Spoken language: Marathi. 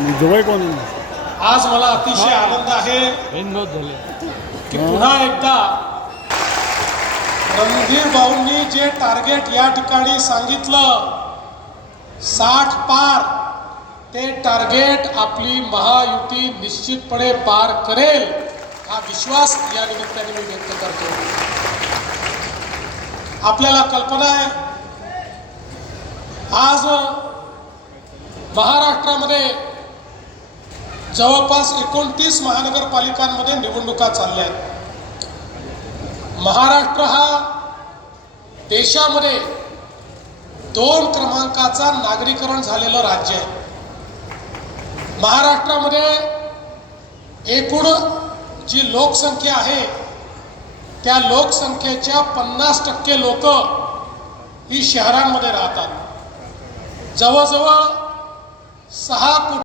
जवळ कोण आज मला अतिशय आनंद आहे की पुन्हा एकदा रणधीर भाऊंनी जे टार्गेट या ठिकाणी सांगितलं 60 पार, ते टार्गेट आपली महायुती निश्चितपणे पार करेल हा विश्वास या निमित्ताने मी व्यक्त करतो। आपल्याला कल्पना आहे आज महाराष्ट्रामध्ये जवळपास 29 महानगरपालिकांमध्ये निवडणुका चालल्या आहेत। महाराष्ट्र हा देशामध्ये 2 क्रमांकाचा नागरीकरण झालेलं राज्य आहे। महाराष्ट्रामध्ये एकूण जी लोकसंख्या आहे त्या लोकसंख्येच्या 50% लोक ही शहरांमध्ये राहतात। जवळजवळ 6 कोटी